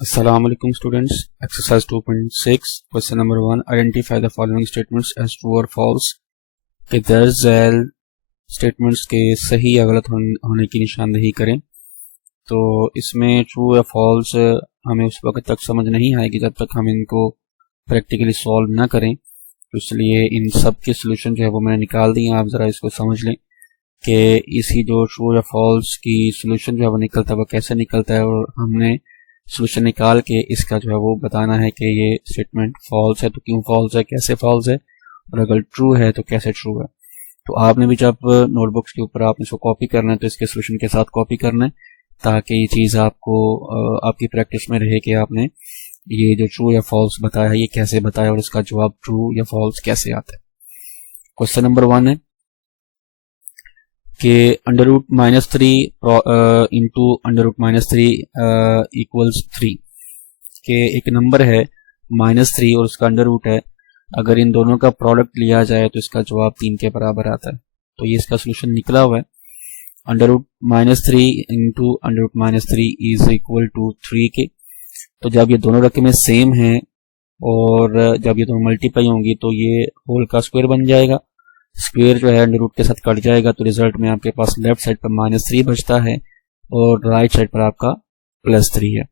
Assalamu alaikum students. Exercise 2.6 question number 1. Identify the following statements as true or false. कि दर्ज Zail statements के सही या गलत होने की निशानदेही करें। तो इसमें ट्रू या फॉल्स हमें उस वक्त तक समझ नहीं आएगी जब तक हम इनको प्रैक्टिकली सॉल्व ना करें। तो इसलिए इन सब के सोल्यूशन जो है वो मैंने निकाल दिए। आप ज़रा इसको समझ लें कि इसी जो ट्रू या फॉल्स की सोल्यूशन जो है वो निकलता है वो कैसे निकलता है, और हमने सोल्यूशन निकाल के इसका जो है वो बताना है कि ये स्टेटमेंट फॉल्स है तो क्यों फॉल्स है, कैसे फॉल्स है, और अगर ट्रू है तो कैसे ट्रू है। तो आपने भी जब नोटबुक्स के ऊपर आपने इसको कॉपी करना है तो इसके सोल्यूशन के साथ कॉपी करना है, ताकि ये चीज़ आपको आपकी प्रैक्टिस में रहे कि आपने ये जो ट्रू या फॉल्स बताया है ये कैसे बताया और इसका जवाब ट्रू या फॉल्स कैसे आता है। क्वेश्चन नंबर 1 है कि √-3 इंटू √-3 इक्वल्स 3 के एक नंबर है -3 और उसका अंडर रूट है। अगर इन दोनों का प्रोडक्ट लिया जाए तो इसका जवाब 3 के बराबर आता है। तो ये इसका सोल्यूशन निकला हुआ है। √-3 इंटू √-3 इज इक्वल टू 3 के। तो जब ये दोनों रकमें सेम हैं और जब ये दोनों मल्टीप्लाई होंगी तो ये होल का स्क्वायर बन जाएगा। स्क्वायर जो है अंडर रूट के साथ कट जाएगा, तो रिजल्ट में आपके पास लेफ्ट साइड पर -3 बचता है और राइट साइड पर आपका +3 है।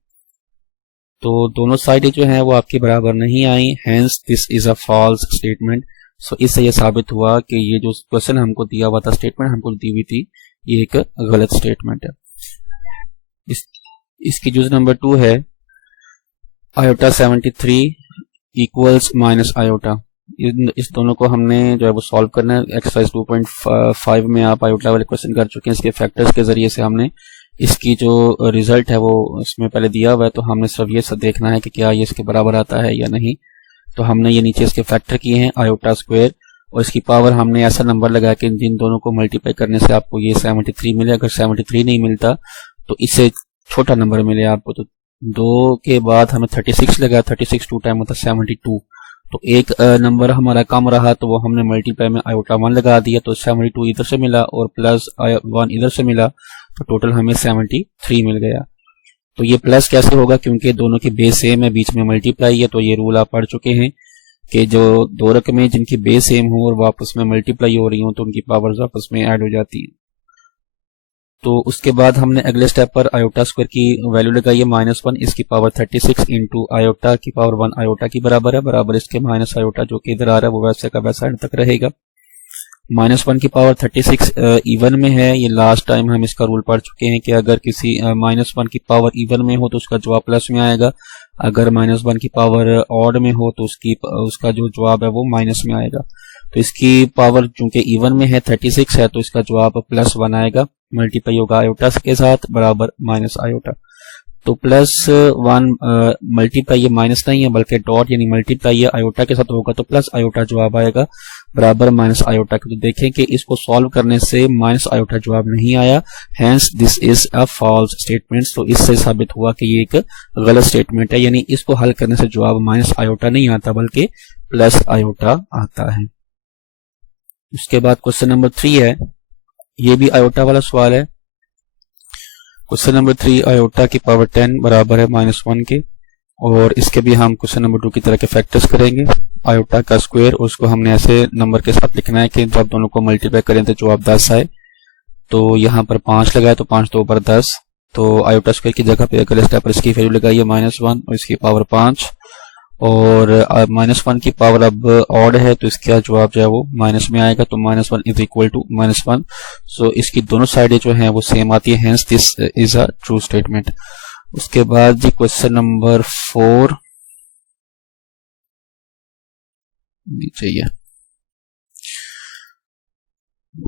तो दोनों साइडें जो हैं वो आपकी बराबर नहीं आई, hence this is a false statement. So इससे ये साबित हुआ कि ये जो क्वेश्चन हमको दिया हुआ था, स्टेटमेंट हमको दी हुई थी, ये एक गलत स्टेटमेंट है। इसकी यूज नंबर 2 है i73 इक्वल्स -i। इस दोनों को हमने जो है वो सॉल्व करना है। एक्सरसाइज 2.5 में आप आयोटा वाले क्वेश्चन कर चुके हैं। इसके फैक्टर्स के जरिए से हमने इसकी जो रिजल्ट है वो इसमें पहले दिया हुआ है, तो हमने सिर्फ ये सब देखना है कि क्या ये इसके बराबर आता है या नहीं। तो हमने ये नीचे इसके फैक्टर किए हैं आयोटा स्क्वायर, और इसकी पावर हमने ऐसा नंबर लगाया कि जिन दोनों को मल्टीप्लाई करने से आपको ये 73 मिले। अगर 73 नहीं मिलता तो इससे छोटा नंबर मिले आपको। तो 2 के बाद हमें 36 लगा, 36 2 टाइम होता है 72। तो एक नंबर हमारा कम रहा तो वो हमने मल्टीप्लाई में i1 लगा दिया, तो 72 इधर से मिला और +1 इधर से मिला, तो टोटल हमें 73 मिल गया। तो ये प्लस कैसे होगा, क्योंकि दोनों की बेस सेम है, बीच में मल्टीप्लाई है। तो ये रूल आप पढ़ चुके हैं कि जो दो रकमें जिनकी बेस सेम हो और वापस में मल्टीप्लाई हो रही हो तो उनकी पावर्स आपस में ऐड हो जाती है। तो उसके बाद हमने अगले स्टेप पर आयोटा स्क्वायर की वैल्यू लगाई है -1, इसकी पावर 36 इंटू आयोटा की पावर 1 आयोटा की बराबर है, बराबर इसके माइनस आयोटा जो कि इधर आ रहा है वो वैसे का वैसा एंड तक रहेगा। -1 की पावर 36 इवन में है। ये लास्ट टाइम हम इसका रूल पढ़ चुके हैं कि अगर किसी -1 की पावर इवन में हो तो उसका जवाब प्लस में आएगा, अगर -1 की पावर ऑड में हो तो उसका जो जवाब है वो माइनस में आएगा। तो इसकी पावर चूंकि इवन में है 36 है तो इसका जवाब +1 आएगा, मल्टीप्लाई होगा आयोटा के साथ बराबर -आयोटा। तो +1 मल्टीप्लाई ये माइनस नहीं है बल्कि डॉट यानी मल्टीप्लाई ये आयोटा के साथ होगा, तो प्लस आयोटा जवाब आएगा बराबर -आयोटा के। तो देखें कि इसको सॉल्व करने से -आयोटा जवाब नहीं आया, hence this is a false statement. तो इससे साबित हुआ कि ये एक गलत स्टेटमेंट है, यानी इसको हल करने से जवाब -आयोटा नहीं आता बल्कि +आयोटा आता है। उसके बाद क्वेश्चन नंबर 3 है, ये भी आयोटा वाला सवाल है। क्वेश्चन नंबर 3 आयोटा की पावर 10 बराबर है -1 के, और इसके भी हम क्वेश्चन नंबर 2 की तरह के फैक्टर्स करेंगे। आयोटा का स्क्वायर, उसको हमने ऐसे नंबर के साथ लिखना है कि जब दोनों को मल्टीप्लाई करें तो जवाब 10 आए। तो यहाँ पर 5 लगाए तो 5 2 पर 10। तो आयोटा स्क्वायर की जगह पे अगले स्टेप पर इसकी वैल्यू लगाइए -1 और इसकी पावर 5, और -1 की पावर अब ऑड है तो इसका जवाब जो है वो माइनस में आएगा, तो -1 इज इक्वल टू -1। सो इसकी दोनों साइडें जो हैं वो सेम आती है, hence this is a true statement. उसके बाद जी क्वेश्चन नंबर 4 चाहिए,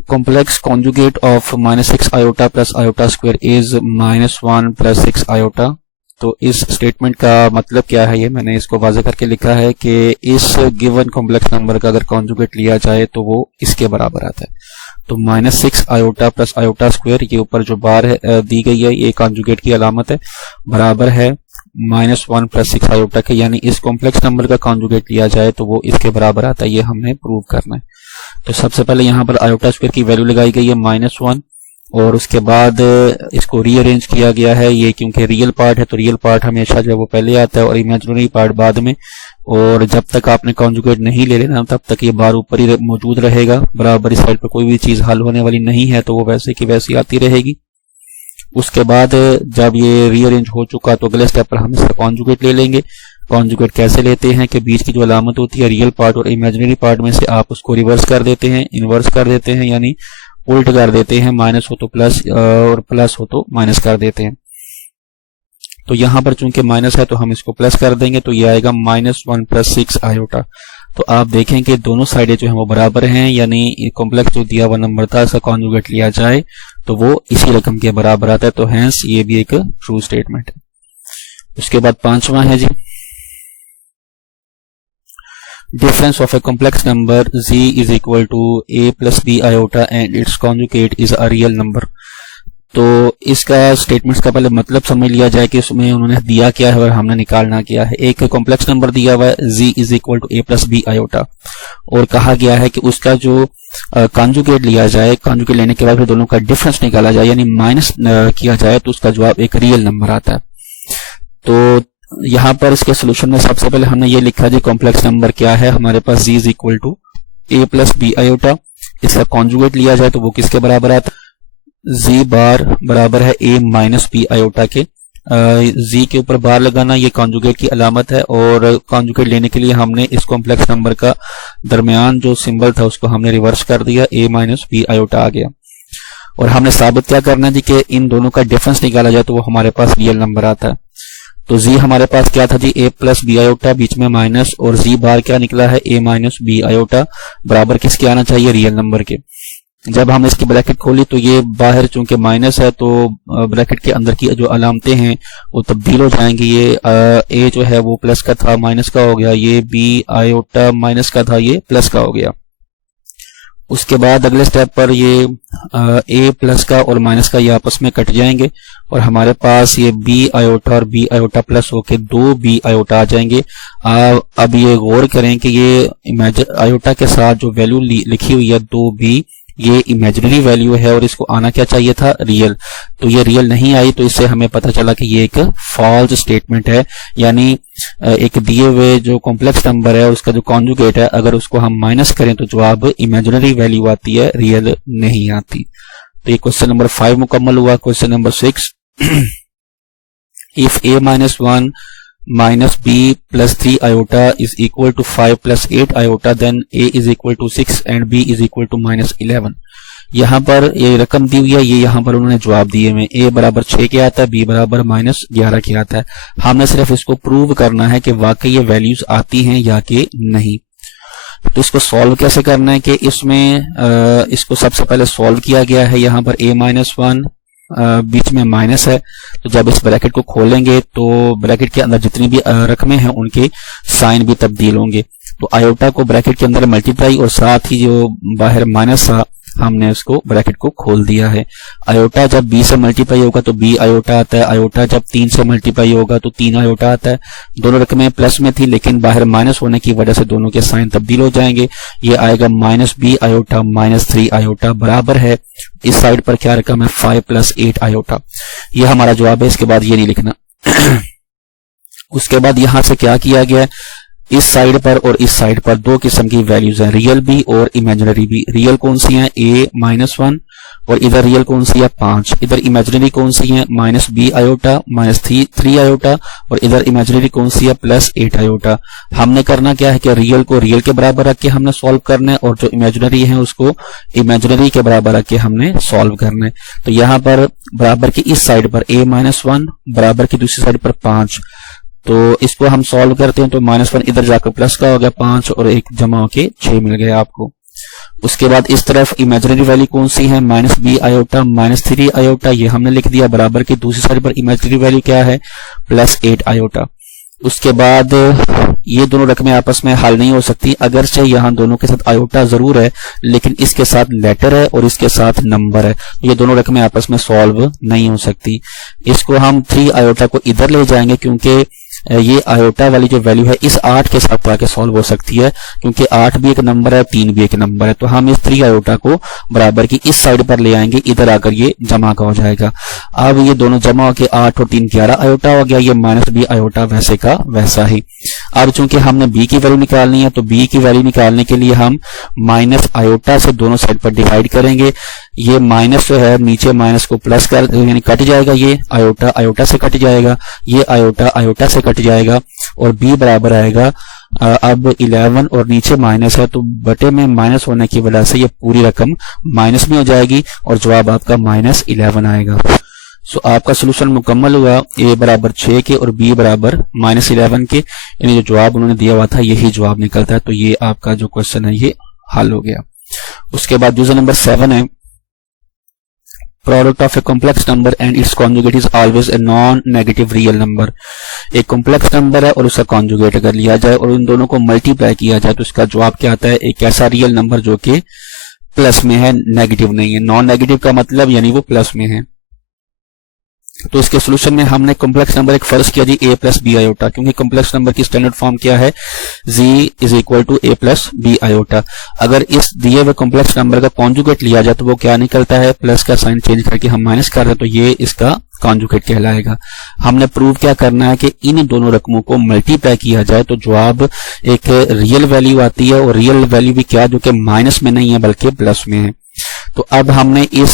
complex conjugate of -6 iota plus iota square is -1 + 6 iota. तो इस स्टेटमेंट का मतलब क्या है, ये मैंने इसको वाज़ेह करके लिखा है कि इस गिवन कॉम्प्लेक्स नंबर का अगर कॉन्जुगेट लिया जाए तो वो इसके बराबर आता है। तो -6 आयोटा प्लस आयोटा स्क्वायर, ये ऊपर जो बार है दी गई है ये कॉन्जुगेट की अलामत है, बराबर है -1 + 6 आयोटा के, यानी इस कॉम्प्लेक्स नंबर का कॉन्जुगेट लिया जाए तो वो इसके बराबर आता है। ये हमने प्रूव करना है। तो सबसे पहले यहाँ पर आयोटा स्क्वायर की वैल्यू लगाई गई है -1, और उसके बाद इसको रीअरेंज किया गया है। ये क्योंकि रियल पार्ट है तो रियल पार्ट हमेशा जो है वो पहले आता है और इमेजिनरी पार्ट बाद में, और जब तक आपने कॉन्जुगेट नहीं ले लेना तब तक ये बार ऊपर ही मौजूद रहेगा, बराबर इस साइड पर कोई भी चीज हल होने वाली नहीं है तो वो वैसे की वैसी आती रहेगी। उसके बाद जब ये रीअरेंज हो चुका तो अगले स्टेप पर हम इसका कॉन्जुगेट ले लेंगे। कॉन्जुगेट कैसे लेते हैं कि बीच की जो अलामत होती है रियल पार्ट और इमेजिनरी पार्ट में से आप उसको रिवर्स कर देते हैं, इनवर्स कर देते हैं, यानी उल्ट कर देते हैं, माइनस हो तो प्लस और प्लस हो तो माइनस कर देते हैं। तो यहां पर चूंकि माइनस है तो हम इसको प्लस कर देंगे, तो ये आएगा -1 + 6 आयोटा। तो आप देखें कि दोनों साइडें जो है वो बराबर हैं, यानी कॉम्प्लेक्स जो दिया हुआ नंबर था इसका कॉन्जुगेट लिया जाए तो वो इसी रकम के बराबर आता है। तो हैंस ये भी एक ट्रू स्टेटमेंट है। उसके बाद पांचवा है जी, difference of a complex number z is equal to a plus b iota and its conjugate is a real number। तो इसका स्टेटमेंट्स का पहले मतलब समझ लिया जाए कि उसमें उन्होंने दिया क्या है और हमने निकालना क्या है। एक कॉम्प्लेक्स नंबर दिया हुआ है z is equal to a plus b iota और कहा गया है कि उसका जो कॉन्जुगेट लिया जाए, कॉन्जुगेट लेने के बाद फिर दोनों का डिफरेंस निकाला जाए यानी माइनस किया जाए तो उसका जवाब एक रियल नंबर आता है। तो यहाँ पर इसके सोल्यूशन में सबसे पहले हमने ये लिखा जी कॉम्प्लेक्स नंबर क्या है, हमारे पास z is equal to a plus B iota. इसका कॉन्जुगेट लिया जाए तो वो किसके बराबर आता है, z बार बराबर है a माइनस बी आयोटा के। z के ऊपर बार लगाना ये कॉन्जुगेट की अलामत है और कॉन्जुगेट लेने के लिए हमने इस कॉम्प्लेक्स नंबर का दरमियान जो सिंबल था उसको हमने रिवर्स कर दिया, a माइनस बी आयोटा आ गया। और हमने साबित क्या करना है जी कि इन दोनों का डिफरेंस निकाला जाए तो वो हमारे पास रियल नंबर आता है। तो z हमारे पास क्या था जी, a प्लस बी आयोटा, बीच में माइनस, और z बार क्या निकला है, a माइनस बी आयोटा, बराबर किसके आना चाहिए, रियल नंबर के। जब हम इसकी ब्रैकेट खोली तो ये बाहर चूंकि माइनस है तो ब्रैकेट के अंदर की जो अलामतें हैं वो तब्दील हो जाएंगी। ये a जो है वो प्लस का था माइनस का हो गया, ये b आयोटा माइनस का था ये प्लस का हो गया। उसके बाद अगले स्टेप पर ये a प्लस का और माइनस का ये आपस में कट जाएंगे और हमारे पास ये b आयोटा और b आयोटा प्लस होके 2b आयोटा आ जाएंगे। अब ये गौर करें कि ये आयोटा के साथ जो वैल्यू लिखी हुई है 2b, ये इमेजिनरी वैल्यू है और इसको आना क्या चाहिए था, रियल। तो ये रियल नहीं आई तो इससे हमें पता चला कि ये एक फॉल्स स्टेटमेंट है, यानी एक दिए हुए जो कॉम्प्लेक्स नंबर है उसका जो कॉन्जुगेट है अगर उसको हम माइनस करें तो जवाब इमेजिनरी वैल्यू आती है, रियल नहीं आती। तो ये क्वेश्चन नंबर 5 मुकम्मल हुआ। Question number 6, if a minus 1 minus b plus 3 iota is equal to 5 plus 8 iota, then a is equal to 6 and b is equal to minus 11। यहाँ पर ये रकम दी हुई है, ये यहाँ पर उन्होंने जवाब दिए में a बराबर 6 के आता है, b बराबर -11 के आता है। हमने सिर्फ इसको प्रूव करना है कि वाकई ये वैल्यूज आती हैं या कि नहीं। तो इसको सॉल्व कैसे करना है कि इसमें इसको सबसे पहले सॉल्व किया गया है। यहाँ पर a माइनस 1 बीच में माइनस है, तो जब इस ब्रैकेट को खोलेंगे तो ब्रैकेट के अंदर जितनी भी रकमें हैं उनके साइन भी तब्दील होंगे। तो आयोटा को ब्रैकेट के अंदर मल्टीप्लाई और साथ ही जो बाहर माइनस था हमने उसको ब्रैकेट को खोल दिया है। आयोटा जब b से मल्टीप्लाई होगा तो b आयोटा आता है, आयोटा जब 3 से मल्टीप्लाई होगा तो 3 आयोटा आता है। दोनों रकमें प्लस में थी लेकिन बाहर माइनस होने की वजह से दोनों के साइन तब्दील हो जाएंगे। ये आएगा -b आयोटा -3 आयोटा, बराबर है इस साइड पर क्या रकम है, 5 + 8 आयोटा। ये हमारा जवाब है, इसके बाद ये नहीं लिखना। उसके बाद यहां से क्या किया गया है, इस साइड पर और इस साइड पर दो किस्म की वैल्यूज हैं, रियल भी और इमेजिनरी भी। रियल कौन सी हैं, a-1, और इधर रियल कौन सी है, 5। इधर इमेजिनरी कौन सी है, -b आयोटा -3 आयोटा, और इधर इमेजिनरी कौन सी है, +8 आयोटा। हमने करना क्या है कि रियल को रियल के बराबर रख के हमने सॉल्व करना है और जो इमेजिनरी है उसको इमेजिनरी के बराबर रख के हमने सॉल्व करना है। तो यहाँ पर बराबर की इस साइड पर a-1, बराबर की दूसरी साइड पर 5। तो इसको हम सॉल्व करते हैं तो -1 इधर जाकर प्लस का हो गया 5 और 1 जमा होके 6 मिल गया आपको। उसके बाद इस तरफ इमेजिनरी वैल्यू कौन सी है, -b आयोटा -3 आयोटा, ये हमने लिख दिया। बराबर की दूसरी साइड पर इमेजिनरी वैल्यू क्या है, +8 आयोटा। उसके बाद ये दोनों रकमें आपस में हल नहीं हो सकती, अगरचे यहाँ दोनों के साथ आयोटा जरूर है लेकिन इसके साथ लेटर है और इसके साथ नंबर है, ये दोनों रकमें आपस में सॉल्व नहीं हो सकती। इसको हम 3 आयोटा को इधर ले जाएंगे क्योंकि ये आयोटा वाली जो वैल्यू है इस 8 के साथ आके सॉल्व हो सकती है, क्योंकि 8 भी एक नंबर है, 3 भी एक नंबर है। तो हम इस 3 आयोटा को बराबर की इस साइड पर ले आएंगे, इधर आकर ये जमा का हो जाएगा। अब ये दोनों जमा होकर 8 और 3 11 आयोटा हो गया, ये माइनस बी आयोटा वैसे का वैसा ही। अब चूंकि हमने बी की वैल्यू निकालनी है, तो बी की वैल्यू निकालने के लिए हम माइनस आयोटा से दोनों साइड पर डिवाइड करेंगे। ये माइनस जो है नीचे माइनस को प्लस कर यानी कट जाएगा, ये आयोटा आयोटा से कट जाएगा, ये आयोटा आयोटा से कट जाएगा, और b बराबर आएगा अब 11 और नीचे माइनस है, तो बटे में माइनस होने की वजह से ये पूरी रकम माइनस में हो जाएगी और जवाब आपका -11 आएगा। सो आपका सोल्यूशन मुकम्मल हुआ, a बराबर 6 के और b बराबर -11 के, यानी जो जवाब उन्होंने दिया हुआ था यही जवाब निकलता है। तो ये आपका जो क्वेश्चन है ये हल हो गया। उसके बाद यूजर नंबर 7 है, product of a complex number and its conjugate is always a non negative real number. एक कॉम्प्लेक्स नंबर है और उसका कॉन्जुगेट अगर लिया जाए और इन दोनों को मल्टीप्लाई किया जाए तो इसका जवाब क्या आता है, एक ऐसा रियल नंबर जो कि प्लस में है, नेगेटिव नहीं है। नॉन नेगेटिव का मतलब यानी वो प्लस में है। तो इसके सोल्यूशन में हमने कॉम्प्लेक्स नंबर एक फर्ज किया Z a plus B iota, क्योंकि कॉम्प्लेक्स नंबर की स्टैंडर्ड फॉर्म क्या है, z is equal to a plus B iota. अगर इस दिए हुए कॉम्प्लेक्स नंबर का कॉन्जुगेट लिया जाए तो वो क्या निकलता है, प्लस का साइन चेंज करके हम माइनस कर रहे हैं, तो ये इसका कॉन्जुगेट कहलाएगा। हमने प्रूव क्या करना है कि इन दोनों रकमों को मल्टीप्लाई किया जाए तो जवाब एक रियल वैल्यू आती है, और रियल वैल्यू भी क्या, जो कि माइनस में नहीं है बल्कि प्लस में है। तो अब हमने इस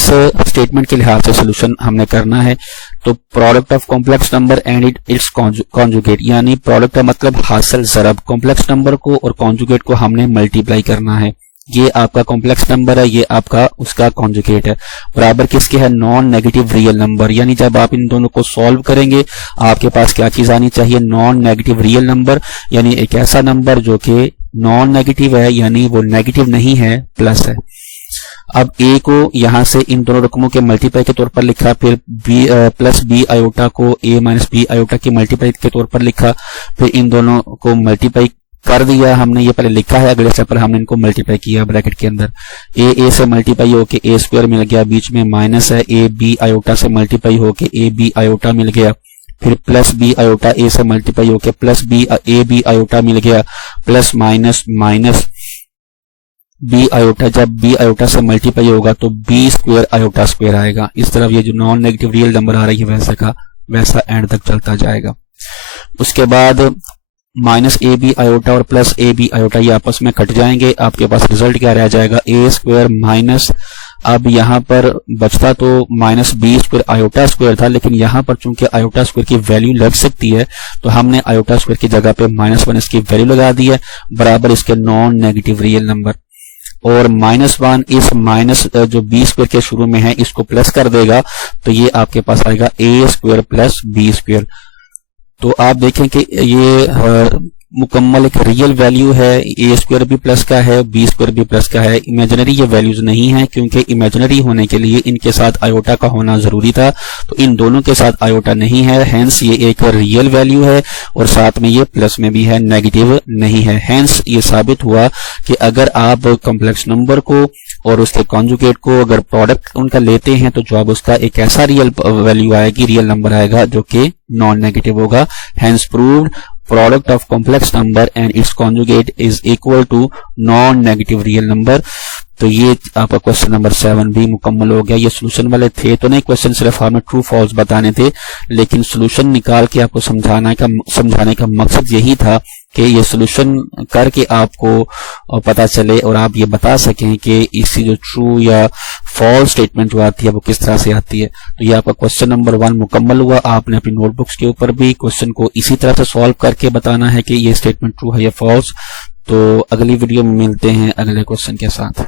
स्टेटमेंट के लिहाज से सोल्यूशन हमने करना है। तो product of complex number and its conjugate, यानी प्रोडक्ट का मतलब हासिल ज़रब, कॉम्प्लेक्स नंबर को और कॉन्जुगेट को हमने मल्टीप्लाई करना है। ये आपका कॉम्प्लेक्स नंबर है, ये आपका उसका कॉन्जुगेट है, बराबर किसके है, नॉन नेगेटिव रियल नंबर। यानी जब आप इन दोनों को सॉल्व करेंगे आपके पास क्या चीज आनी चाहिए, नॉन नेगेटिव रियल नंबर, यानी एक ऐसा नंबर जो कि नॉन नेगेटिव है, यानी वो नेगेटिव नहीं है, प्लस है। अब a को यहां से इन दोनों रकमों के मल्टीप्लाई के तौर पर लिखा, फिर b प्लस बी आयोटा को a माइनस बी आयोटा के मल्टीप्लाई के तौर पर लिखा, फिर इन दोनों को मल्टीप्लाई कर दिया हमने, ये पहले लिखा है, अगले स्टेप पर हमने इनको मल्टीप्लाई किया ब्रैकेट के अंदर। a से मल्टीप्लाई होके a स्क्वायर मिल गया, बीच में माइनस है, a b आयोटा से मल्टीप्लाई होके a b आयोटा मिल गया, फिर प्लस बी आयोटा a से मल्टीप्लाई होके plus B a b iota मिल गया, plus minus minus B iota, जब बी आयोटा से मल्टीप्लाई होगा तो बी स्क्वायर आयोटा स्क्वायर आएगा। इस तरफ ये जो नॉन नेगेटिव रियल नंबर आ रही है वैसे का वैसा एंड तक चलता जाएगा। उसके बाद माइनस ए बी आयोटा और प्लस ए बी आयोटा ये आपस में कट जाएंगे, आपके पास रिजल्ट क्या रह जाएगा, ए स्क्वायर माइनस, अब यहाँ पर बचता तो minus B square iota square था, लेकिन यहाँ पर चूंकि आयोटा स्क्वायर की वैल्यू लग सकती है तो हमने आयोटा स्क्वायर की जगह पे -1 इसकी वैल्यू लगा दी है, बराबर इसके नॉन नेगेटिव रियल नंबर। और -1 इस माइनस जो बी स्क्वायर के शुरू में है इसको प्लस कर देगा, तो ये आपके पास आएगा a square plus B square. तो आप देखें कि ये मुकम्मल एक रियल वैल्यू है, a स्क्वायर भी प्लस का है, b स्क्वायर भी प्लस का है। इमेजिनरी ये वैल्यूज नहीं है, क्योंकि इमेजिनरी होने के लिए इनके साथ आयोटा का होना जरूरी था, तो इन दोनों के साथ आयोटा नहीं है, हेंस ये एक रियल वैल्यू है और साथ में ये प्लस में भी है, नेगेटिव नहीं है। हेंस ये साबित हुआ कि अगर आप कॉम्प्लेक्स नंबर को और उसके कॉन्जुगेट को अगर प्रोडक्ट उनका लेते हैं तो जवाब उसका एक ऐसा रियल वैल्यू आएगी, रियल नंबर आएगा जो कि नॉन नेगेटिव होगा। Hence proved product of complex number and its conjugate is equal to non negative real number. तो ये आपका क्वेश्चन नंबर 7 भी मुकम्मल हो गया। ये सोल्यूशन वाले थे तो नहीं, क्वेश्चन सिर्फ हमें ट्रू फॉल्स बताने थे, लेकिन सोल्यूशन निकाल के आपको समझाने का मकसद यही था कि ये सोल्यूशन करके आपको पता चले और आप ये बता सकें कि इसकी जो ट्रू या फॉल्स स्टेटमेंट जो आती है वो किस तरह से आती है। तो ये आपका क्वेश्चन नंबर 1 मुकम्मल हुआ। आपने अपनी नोटबुक्स के ऊपर भी क्वेश्चन को इसी तरह से सॉल्व करके बताना है कि ये स्टेटमेंट ट्रू है या फॉल्स। तो अगली वीडियो में मिलते हैं अगले क्वेश्चन के साथ।